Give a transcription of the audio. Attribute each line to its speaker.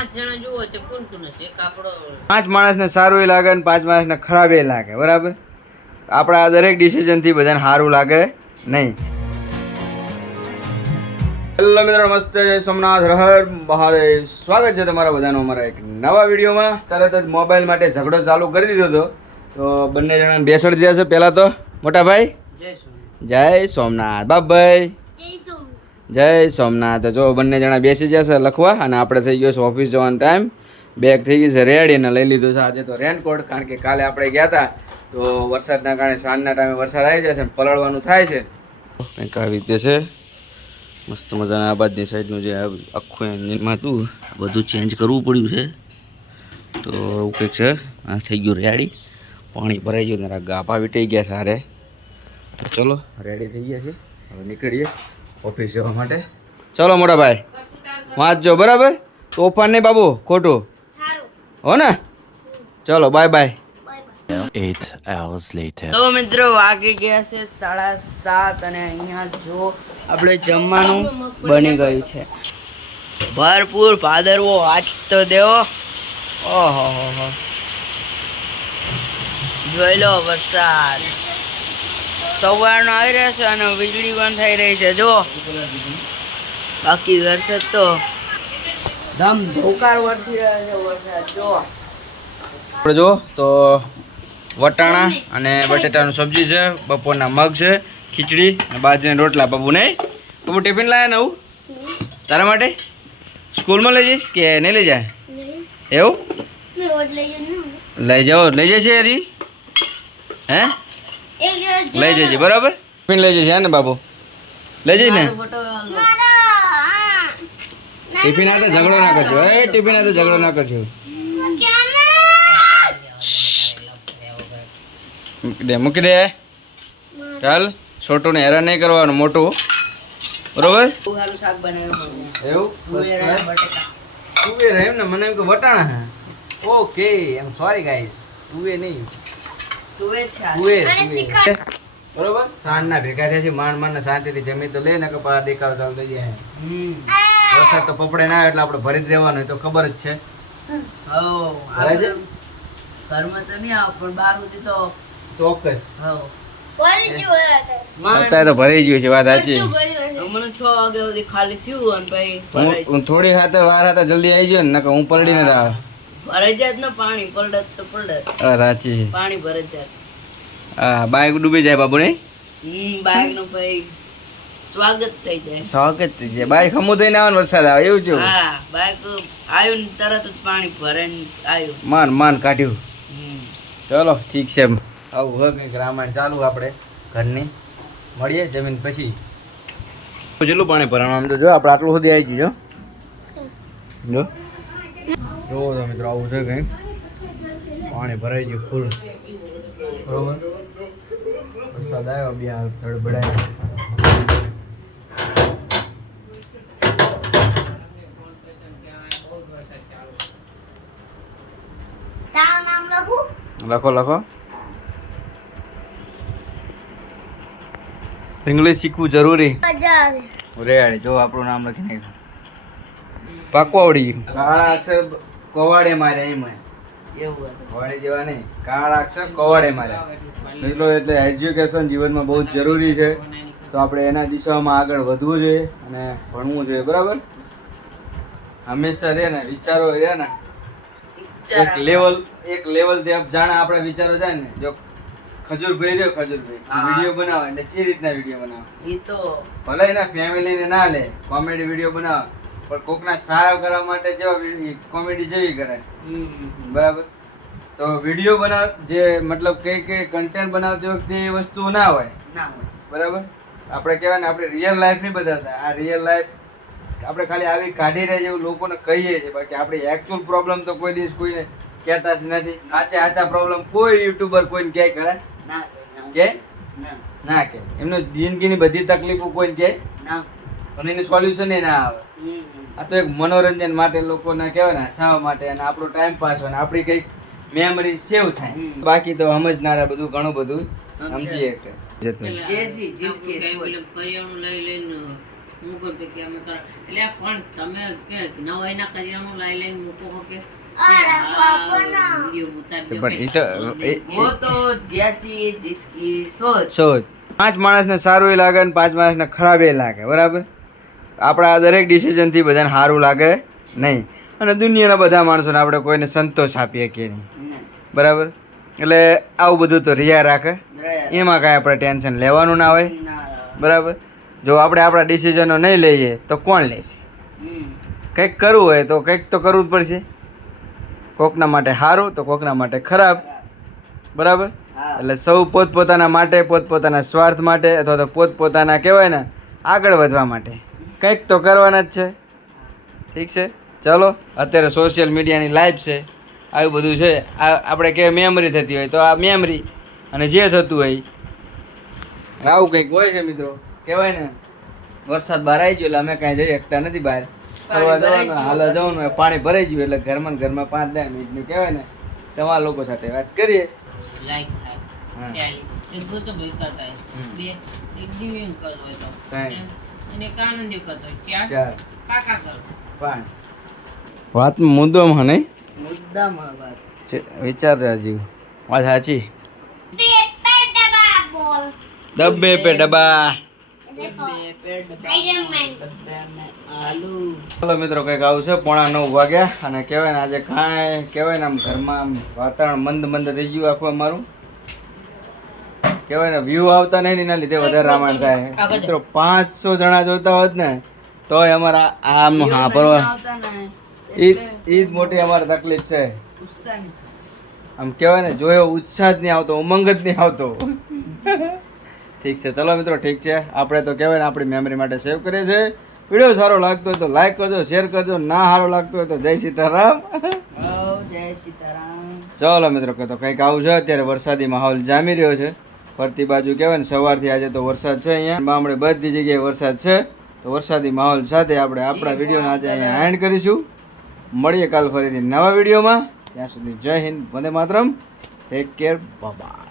Speaker 1: પાંચ જણા જુઓ તો કોણ કોણ એક આપણો
Speaker 2: પાંચ માણસને સારું લાગે ને પાંચ માણસને ખરાબ એ લાગે બરાબર? આપણા આ દરેક ડિસિઝનથી બધાને સારું લાગે નહીં. હેલો મિત્રો મસ્ત જય સોમનાથ રહર મહાદેવ સ્વાગત છે તમારા બધાનો અમારા એક નવા વિડીયોમાં. તરત જ મોબાઈલ માટે ઝઘડો ચાલુ કરી દીધો હતો. તો બંને જણાને બેસાડી દીધા છે પહેલાં તો. મોટા ભાઈ?
Speaker 1: જય સોમનાથ.
Speaker 2: જય સોમનાથ. બાપભાઈ જય સોમનાથ. જો બંને જણા બેસી જશે લખવા અને આપણે થઈ ગયો છે ઓફિસ જવાનો ટાઈમ બેગ થઈ ગઈ છે રેડી અને લઈ લીધું છે આજે તો રેનકોટ કારણ કે કાલે આપણે ગયા હતા તો વરસાદના કારણે સાંજના ટાઈમે વરસાદ આવી જશે ને પલળવાનું થાય છે. કંઈક આવી રીતે છે. મસ્ત મજાના આ બાજની સાઈડનું જે આખું એન્જિનમાં હતું, બધું ચેન્જ કરવું પડ્યું છે. તો એવું કંઈક છે. આ થઈ ગયું રેડી પાણી ભરાઈ ગયું ને ગાભા વીટાઈ ગયા સારે તો ચલો રેડી થઈ ગયા છે હવે નીકળીએ. ઓફિસ જવા માટે. ચલો મોટા ભાઈ વાંચજો બરાબર? તોફાન નહીં બાબુ ખોટું? હો ને? ચલો bye bye
Speaker 3: Eight hours later.
Speaker 1: તો મિત્રો વાગી ગયા છે સાડા સાત અને અહીંયા જો આપણે જમવાનું બની ગયું છે. ભરપૂર ભાદરવો આજ તો દેવો. ઓહો હો હો. જોઈ લો વરસાદ. સવારનો આવી રહ્યો છે અને વીજળી પણ થઈ રહી છે. જો બાકી વરસાદ તો ધમ ધોકાર વરસી રહ્યો છે વરસાદ. જો
Speaker 2: આપણે જો તો વટાણા અને બટેટાનું સબ્જી છે બપોરના મગ છે ખીચડી અને બાજરીના રોટલા. બાબુ નહીં? બાબુ ટિફિન લાયા નવું? તારા માટે? સ્કૂલમાં લઈ જઈશ કે નહીં લઈ જાય? એવું? લઈ જાઓ લઈ જશે હરી હે? લઈ જજે બરાબર? ટિફિન લઈ જજે હે ને બાબુ? લઈ જઈ ને? ટિફિન તો ઝઘડો ના કરજો એ ટિફિન આ તો ઝઘડો ના કરજો. મૂકી દે મૂકી દે. ચાલ છોટું ને હેરાન નહીં કરવાનું મોટું. બરોબર? એવું? એમ ને મને એમ કે વટાણા હે ઓકે એમ સોરી ગાઈસ તુવે નહીં. બરોબર? સાંજના ભેગા થયા છે માંડ માંડ સાંતિથી જમી તો લે ને કે પા દેખાવ ચાલ થઈ જાય.
Speaker 1: હમ.
Speaker 2: વરસાદ તો પપડે ના આવે એટલે આપણે ભરી જ રહેવાનું તો ખબર જ છે?
Speaker 1: ઘરમાં તો નહીં આવ પણ બહાર સુધી તો
Speaker 2: ચોક્કસ. અત્યારે તો ભરાઈ ગયું છે વાત સાચી.
Speaker 1: હમણાં છ ખાલી થયું
Speaker 2: હું થોડી હાથે વાર હાથે જલ્દી આવી ગયો ને હું પલડી ને આવે.
Speaker 1: ભરાઈ જાય જ ને પાણી પલડત તો પલડત
Speaker 2: સાચી
Speaker 1: પાણી જાય.
Speaker 2: હા બાઈક ડૂબી જાય બાબુ
Speaker 1: ને નું પછી સ્વાગત થઈ જાય.
Speaker 2: સ્વાગત થઈ જાય. બાઈક હમુ થઈને આવે વરસાદ આવે એવું છે
Speaker 1: હા બાઈક આવ્યું ને તરત જ પાણી ભરાઈને આવ્યું.
Speaker 2: માન માન કાઢ્યું. ચલો ઠીક છે આવું હવે કંઈક રામાયણ ચાલુ આપણે ઘરની. મળીએ જમીન પછી. જેટલું પાણી ભરવાનું આમ તો જો આપણે આટલું સુધી આવી ગયું જો. જો તો મિત્રો આવું છે કંઈક. પાણી ભરાઈ ગયું ફૂલ બરોબર? વરસાદ આવ્યો બે તડબડાય લખો? લખો ઇંગ્લિશ શીખવું જરૂરી. રેડી જો આપણું નામ લખી નાખ્યું. પાકું આવડી ગયું કાળા અક્ષર કવાડે મારે એમ
Speaker 1: એવું
Speaker 2: જેવા નહીં કાળા અક્ષર કવાડે મારે. એટલો એટલે એજ્યુકેશન જીવનમાં બહુ જ જરૂરી છે. તો આપણે એના દિશામાં આગળ વધવું જોઈએ અને ભણવું જોઈએ બરાબર? હંમેશા રે ને વિચારો રે ને. એક લેવલ એક લેવલથી જાણે આપણે વિચારો જાય ને જો ખજૂર ભાઈ રહ્યો ખજૂર
Speaker 1: ભાઈ
Speaker 2: વીડિયો બનાવે એટલે જે રીતના વીડિયો બનાવે?
Speaker 1: એ તો
Speaker 2: ભલે એના ફેમિલીને ના લે કોમેડી વીડિયો બનાવે. પણ કોકના સારા કરવા માટે જેવા કોમેડી જેવી કરે. બરાબર? તો વીડિયો બનાવ જે મતલબ કે કે કન્ટેન્ટ બનાવતી વખતે એ વસ્તુ ના હોય.
Speaker 1: ના હોય.
Speaker 2: બરાબર? આપણે કહેવાય ને આપણે રિયલ લાઈફ નહીં બતાવતા. આ રિયલ લાઈફ આપણે ખાલી આવી કાઢી રહ્યા જેવું લોકોને કહીએ છીએ. બાકી આપણે એકચ્યુઅલ પ્રોબ્લેમ તો કોઈ દિવસ કોઈને કહેતા જ નથી. આચે આચા પ્રોબ્લેમ કોઈ યુટ્યુબર કોઈને ક્યાંય કરે? કે?
Speaker 1: ના.
Speaker 2: ના કે. એમનો જિંદગીની બધી તકલીફો કોઈને કહે
Speaker 1: ના.
Speaker 2: અને એનું સોલ્યુશન ના આવે. આ તો એક મનોરંજન માટે લોકો લોકોને કહેવાય ને હસાવવા માટે અને આપણો ટાઈમ પાસ હોય ને આપણી કંઈક મેમરી સેવ થાય. બાકી તો સમજનારા બધું ઘણું બધું
Speaker 4: સમજી એટલે પણ તમે
Speaker 2: પાંચ માણસ ને સારું લાગે ને પાંચ માણસ ને ખરાબ લાગે બરાબર? આપણા આ દરેક ડિસિઝનથી બધાને સારું લાગે નહીં. અને દુનિયાના બધા માણસોને આપણે કોઈને સંતોષ આપીએ કે નહીં. બરાબર? એટલે આવું બધું તો રિયા રાખે. એમાં કાંઈ આપણે ટેન્શન લેવાનું ના હોય. બરાબર? જો આપણે આપણા ડિસિઝનો નહીં લઈએ તો કોણ લેશે કંઈક કરવું હોય તો કંઈક તો કરવું જ પડશે. કોકના માટે સારું તો કોકના માટે ખરાબ. બરાબર? એટલે સૌ પોતપોતાના માટે પોતપોતાના સ્વાર્થ માટે અથવા તો પોતપોતાના કહેવાય ને આગળ વધવા માટે. કંઈક તો કરવાના જ છે. ઠીક છે? ચલો અત્યારે સોશિયલ મીડિયાની લાઈફ છે. આવું બધું છે. આ આપણે કે મેમરી થતી હોય તો આ મેમરી અને જે થતું હોય. આવું કંઈક હોય છે મિત્રો. કહેવાય ને વરસાદ બહાર આવી ગયો એટલે અમે કાંઈ જઈ શકતા નથી બહાર. ફરવા જવાનું હાલ જવું હોય પાણી ભરાઈ ગયું એટલે ઘરમાં ને ઘરમાં પાંચ દસ મિનિટની કહેવાય ને તમારા લોકો સાથે વાત કરીએ.
Speaker 4: લાઈક થાય.
Speaker 2: હા.
Speaker 4: એક તો ભાઈ કરતા બે એક કરતો હોય તો. વાત કાનંદ કરતો ચાર. કાકા
Speaker 1: કરતો વાત
Speaker 2: વિચાર રાજીવ. વાત સાચી? ડબ્બે પે ડબ્બા. ચાલો મિત્રો કંઈક આવશે પોણા નવ વાગ્યા અને કહેવાય ને આજે કાંઈ કહેવાય ને આમ ઘરમાં આમ વાતાવરણ મંદ મંદ થઈ ગયું આખું અમારું. કહેવાય ને વ્યૂ આવતા નહીં ને એના લીધે વધારે રામાયણ થાય. મિત્રો પાંચસો જણા જોતા હોત ને તોય અમારા આમ હા પરવા
Speaker 1: આવતા ને
Speaker 2: ઈ ઈ જ મોટી અમારે તકલીફ છે. આમ કહેવાય ને જોયો ઉત્સાહ જ નહીં આવતો ઉમંગ જ નહીં આવતો. ઠીક છે ચલો મિત્રો ઠીક છે. આપણે તો કહેવાય ને આપણી મેમરી માટે સેવ કરીએ છીએ. વીડિયો સારો લાગતો હોય તો લાઈક કરજો શેર કરજો. ના સારો લાગતો હોય તો જય સીતારામ.
Speaker 1: જય સીતારામ.
Speaker 2: ચાલો મિત્રો કહો તો કંઈક આવું છે અત્યારે વરસાદી માહોલ જામી રહ્યો છે. ફરતી બાજુ કહેવાય ને, સવારથી આજે તો વરસાદ છે અહીંયા. બામડે બધી જગ્યાએ વરસાદ છે. તો વરસાદી માહોલ સાથે આપણે આપણા વિડીયોને આજે અહીંયા એન્ડ કરીશું. મળીએ કાલ ફરીથી નવા વિડીયોમાં. ત્યાં સુધી Jai Hind, Vande Mataram. Take care bye